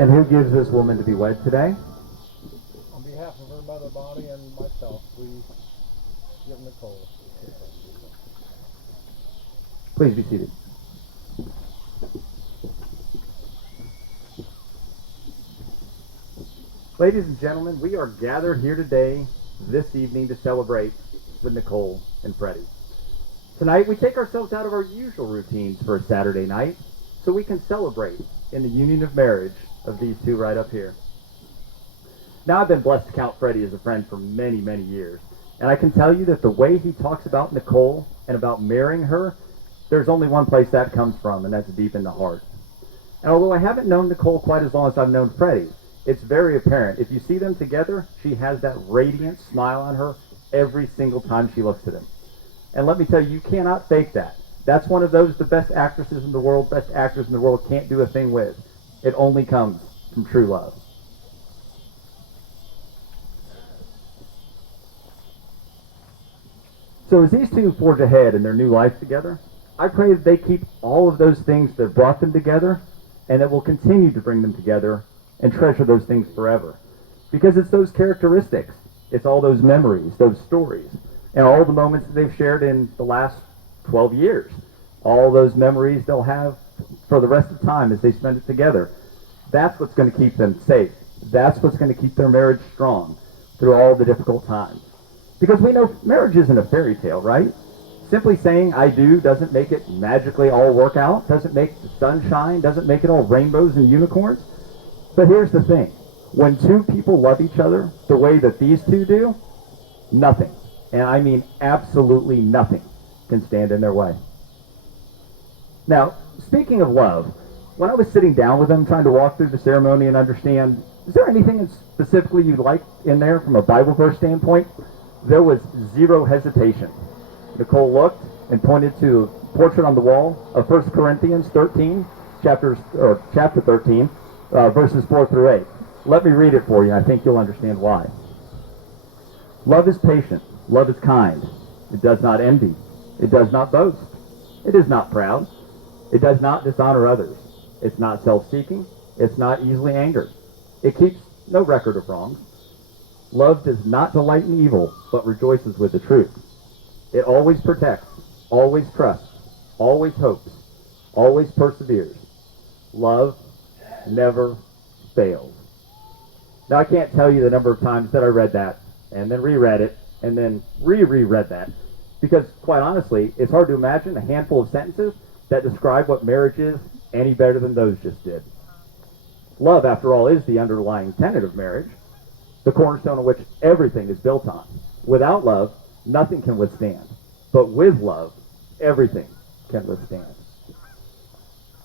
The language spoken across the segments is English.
And who gives this woman to be wed today? On behalf of her mother, Bonnie, and myself, we give Nicole. Please be seated. Ladies and gentlemen, we are gathered here today, this evening, to celebrate with Nicole and Freddie. Tonight, we take ourselves out of our usual routines for a Saturday night so we can celebrate in the union of marriage of these two right up here. Now, I've been blessed to count Freddie as a friend for many, many years, and I can tell you that the way he talks about Nicole and about marrying her, there's only one place that comes from, and that's deep in the heart. And although I haven't known Nicole quite as long as I've known Freddie, it's very apparent. If you see them together, she has that radiant smile on her every single time she looks at him. And let me tell you, you cannot fake that. That's one of those, the best actresses in the world, best actors in the world can't do a thing with. It only comes from true love. So as these two forge ahead in their new life together, I pray that they keep all of those things that brought them together and that will continue to bring them together and treasure those things forever. Because it's those characteristics, it's all those memories, those stories, and all the moments that they've shared in the last 12 years. All those memories they'll have for the rest of time as they spend it together. That's what's going to keep them safe. That's what's going to keep their marriage strong through all the difficult times. Because we know marriage isn't a fairy tale, right? Simply saying I do doesn't make it magically all work out, doesn't make the sun shine, doesn't make it all rainbows and unicorns. But here's the thing. When two people love each other the way that these two do, nothing, and I mean absolutely nothing, can stand in their way. Now, speaking of love, when I was sitting down with them trying to walk through the ceremony and understand, is there anything specifically you'd like in there from a Bible verse standpoint? There was zero hesitation. Nicole looked and pointed to a portrait on the wall of 1 Corinthians 13, chapter 13, verses 4 through 8. Let me read it for you. I think you'll understand why. Love is patient. Love is kind. It does not envy. It does not boast. It is not proud. It does not dishonor others. It's not self-seeking. It's not easily angered. It keeps no record of wrongs. Love does not delight in evil, but rejoices with the truth. It always protects, always trusts, always hopes, always perseveres. Love never fails. Now, I can't tell you the number of times that I read that, and then reread it, and then reread that, because, quite honestly, it's hard to imagine a handful of sentences that describe what marriage is any better than those just did. Love, after all, is the underlying tenet of marriage, the cornerstone on which everything is built on. Without love, nothing can withstand. But with love, everything can withstand.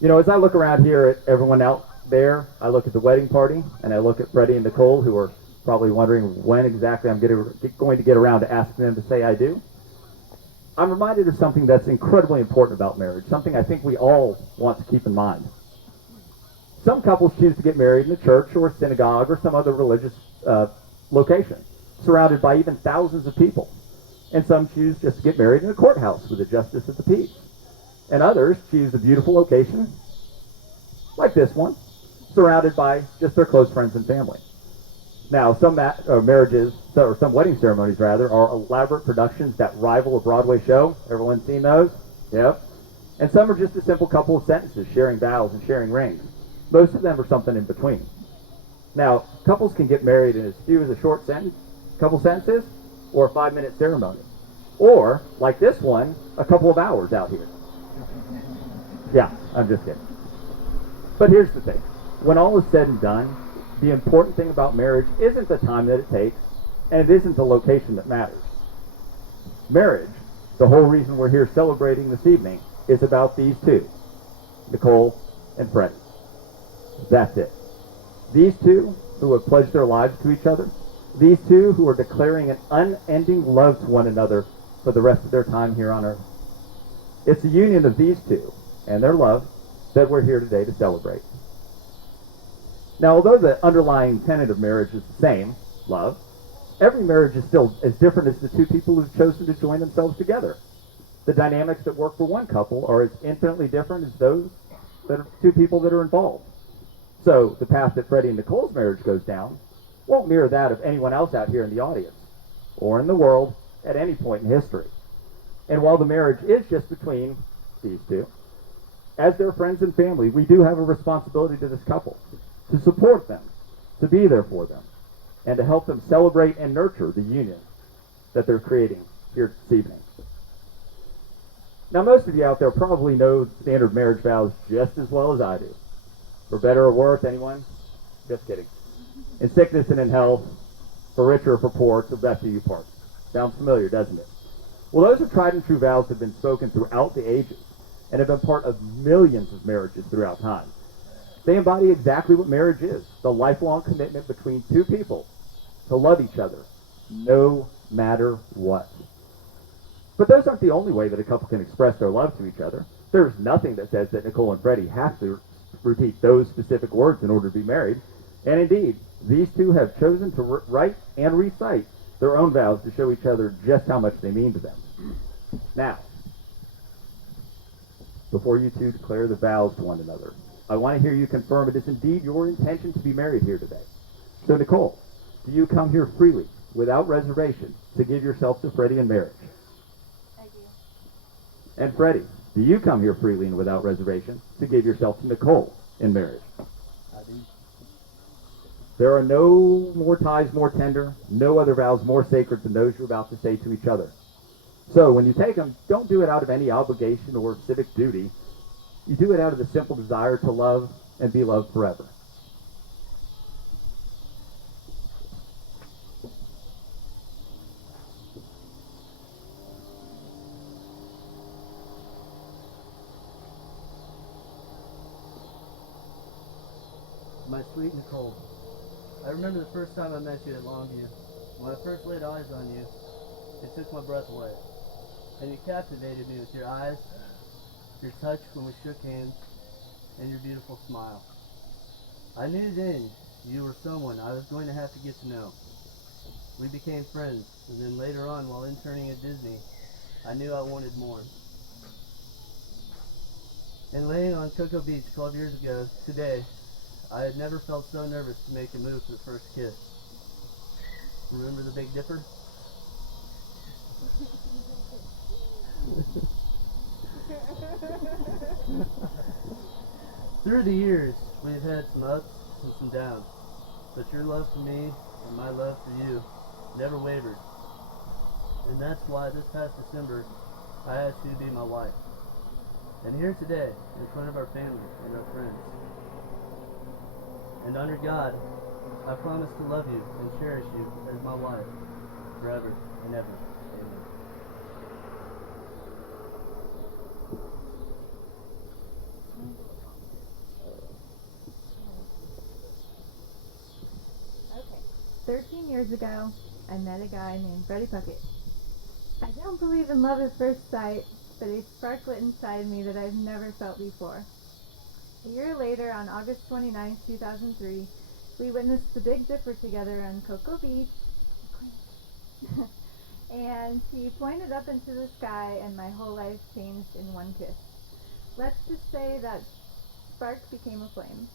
You know, as I look around here at everyone out there, I look at the wedding party, and I look at Freddie and Nicole, who are probably wondering when exactly I'm going to get around to asking them to say I do. I'm reminded of something that's incredibly important about marriage, something I think we all want to keep in mind. Some couples choose to get married in a church or a synagogue or some other religious location, surrounded by even thousands of people. And some choose just to get married in a courthouse with a justice of the peace. And others choose a beautiful location, like this one, surrounded by just their close friends and family. Now, some marriages, or some wedding ceremonies rather, are elaborate productions that rival a Broadway show. Everyone seen those? Yep. And some are just a simple couple of sentences, sharing vows and sharing rings. Most of them are something in between. Now, couples can get married in as few as a short sentence, couple sentences, or a 5-minute ceremony. Or, like this one, a couple of hours out here. Yeah, I'm just kidding. But here's the thing. When all is said and done, the important thing about marriage isn't the time that it takes, and it isn't the location that matters. Marriage, the whole reason we're here celebrating this evening, is about these two, Nicole and Freddie. That's it. These two who have pledged their lives to each other, these two who are declaring an unending love to one another for the rest of their time here on earth. It's the union of these two and their love that we're here today to celebrate. Now, although the underlying tenet of marriage is the same, love, every marriage is still as different as the two people who've chosen to join themselves together. The dynamics that work for one couple are as infinitely different as those that are two people that are involved. So the path that Freddie and Nicole's marriage goes down won't mirror that of anyone else out here in the audience or in the world at any point in history. And while the marriage is just between these two, as their friends and family, we do have a responsibility to this couple to support them, to be there for them, and to help them celebrate and nurture the union that they're creating here this evening. Now, most of you out there probably know standard marriage vows just as well as I do. For better or worse, anyone? Just kidding. In sickness and in health, for richer or for poor, till death do you part. Sounds familiar, doesn't it? Well, those are tried and true vows that have been spoken throughout the ages and have been part of millions of marriages throughout time. They embody exactly what marriage is, the lifelong commitment between two people to love each other, no matter what. But those aren't the only way that a couple can express their love to each other. There's nothing that says that Nicole and Freddie have to repeat those specific words in order to be married. And indeed, these two have chosen to write and recite their own vows to show each other just how much they mean to them. Now, before you two declare the vows to one another, I want to hear you confirm it is indeed your intention to be married here today. So, Nicole, do you come here freely, without reservation, to give yourself to Freddie in marriage? I do. And Freddie, do you come here freely and without reservation to give yourself to Nicole in marriage? I do. There are no more ties more tender, no other vows more sacred than those you're about to say to each other. So when you take them, don't do it out of any obligation or civic duty. You do it out of the simple desire to love and be loved forever. My sweet Nicole, I remember the first time I met you at Longview. When I first laid eyes on you, it took my breath away. And you captivated me with your eyes, your touch when we shook hands, and your beautiful smile. I knew then you were someone I was going to have to get to know. We became friends, and then later on, while interning at Disney, I knew I wanted more. And laying on Cocoa Beach 12 years ago, today, I had never felt so nervous to make a move for the first kiss. Remember the Big Dipper? Through the years, we've had some ups and some downs, but your love for me and my love for you never wavered. And that's why this past December, I asked you to be my wife. And here today, in front of our family and our friends, and under God, I promise to love you and cherish you as my wife, forever and ever. Amen. Okay. 13 years ago, I met a guy named Freddie Puckett. I don't believe in love at first sight, but a spark lit inside me that I've never felt before. A year later, on August 29, 2003, we witnessed the Big Dipper together on Cocoa Beach. And he pointed up into the sky, and my whole life changed in one kiss. Let's just say that spark became a flame.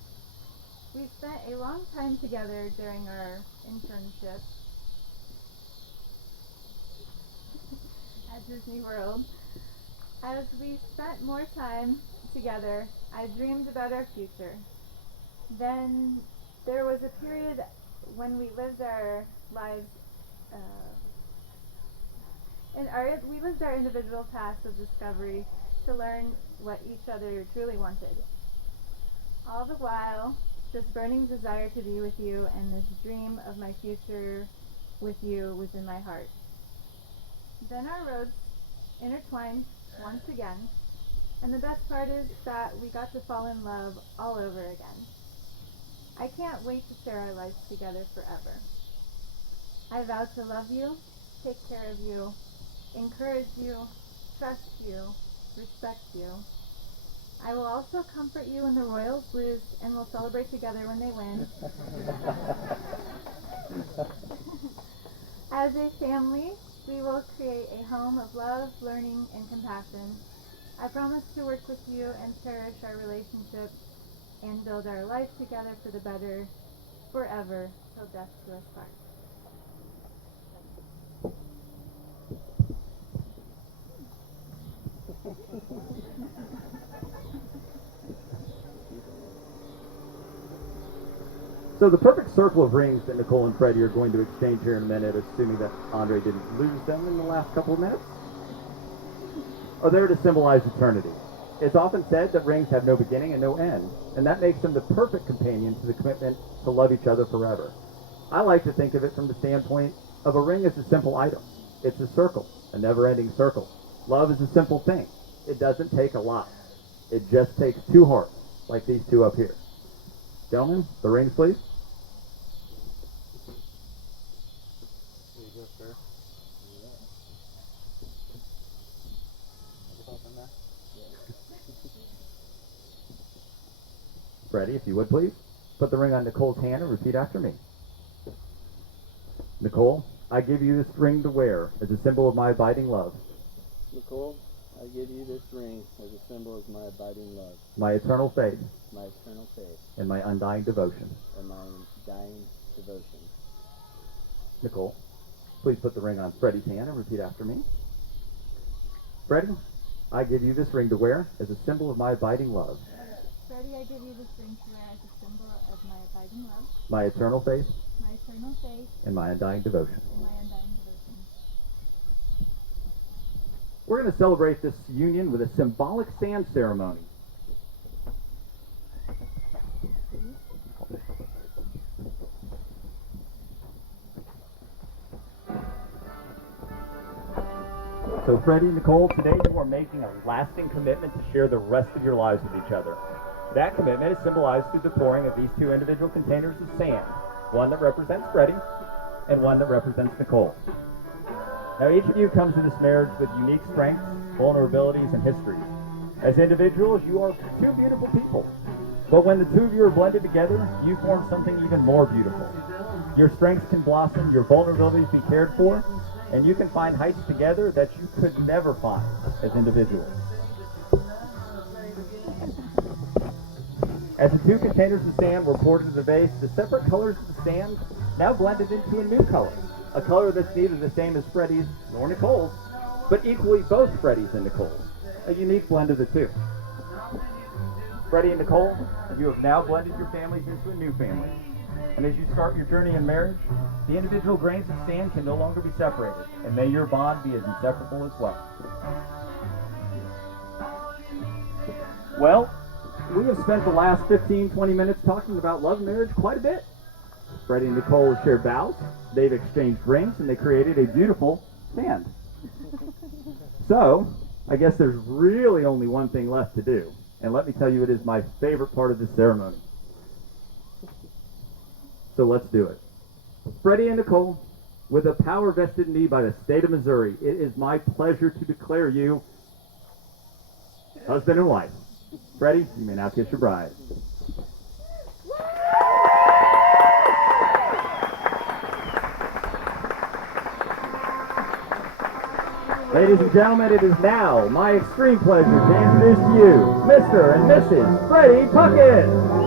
We spent a long time together during our internship at Disney World. As we spent more time together, I dreamed about our future. Then there was a period when we lived our lives, we lived our individual paths of discovery to learn what each other truly wanted. All the while, this burning desire to be with you and this dream of my future with you was in my heart. Then our roads intertwined once again, and the best part is that we got to fall in love all over again. I can't wait to share our lives together forever. I vow to love you, take care of you, encourage you, trust you, respect you. I will also comfort you when the Royals lose, and we'll celebrate together when they win. As a family, we will create a home of love, learning, and compassion. I promise to work with you and cherish our relationship and build our life together for the better, forever, till death do us part. So the perfect circle of rings that Nicole and Freddie are going to exchange here in a minute, assuming that Andre didn't lose them in the last couple of minutes, are there to symbolize eternity. It's often said that rings have no beginning and no end, and that makes them the perfect companion to the commitment to love each other forever. I like to think of it from the standpoint of a ring as a simple item. It's a circle, a never-ending circle. Love is a simple thing. It doesn't take a lot. It just takes two hearts, like these two up here. Gentlemen, the rings, please. Here you go, sir. Freddie, if you would please, put the ring on Nicole's hand and repeat after me. Nicole, I give you this ring to wear as a symbol of my abiding love, Nicole, I give you this ring as a symbol of my abiding love, my eternal faith, my eternal faith, and my undying devotion. and my dying devotion. Nicole, please put the ring on Freddie's hand and repeat after me. Freddie, I give you this ring to wear as a symbol of my abiding love, Freddie, I give you this ring to wear as a symbol of my abiding love, my eternal faith, my eternal faith, and my undying devotion. and my undying devotion. We're going to celebrate this union with a symbolic sand ceremony. So Freddie and Nicole, today you are making a lasting commitment to share the rest of your lives with each other. That commitment is symbolized through the pouring of these two individual containers of sand, one that represents Freddie and one that represents Nicole. Now each of you comes to this marriage with unique strengths, vulnerabilities, and histories. As individuals, you are two beautiful people. But when the two of you are blended together, you form something even more beautiful. Your strengths can blossom, your vulnerabilities be cared for, and you can find heights together that you could never find as individuals. As the two containers of sand were poured into the vase, the separate colors of the sand now blended into a new color. A color that's neither the same as Freddie's nor Nicole's, but equally both Freddie's and Nicole's. A unique blend of the two. Freddie and Nicole, you have now blended your families into a new family. And as you start your journey in marriage, the individual grains of sand can no longer be separated, and may your bond be as inseparable as well. Well, we have spent the last 15-20 minutes talking about love and marriage quite a bit. Freddie and Nicole have shared vows, they've exchanged rings, and they created a beautiful sand. So, I guess there's really only one thing left to do. And let me tell you, it is my favorite part of this ceremony. So let's do it. Freddie and Nicole, with the power vested in me by the state of Missouri, it is my pleasure to declare you husband and wife. Freddie, you may now kiss your bride. Ladies and gentlemen, it is now my extreme pleasure to introduce to you Mr. and Mrs. Freddie Puckett.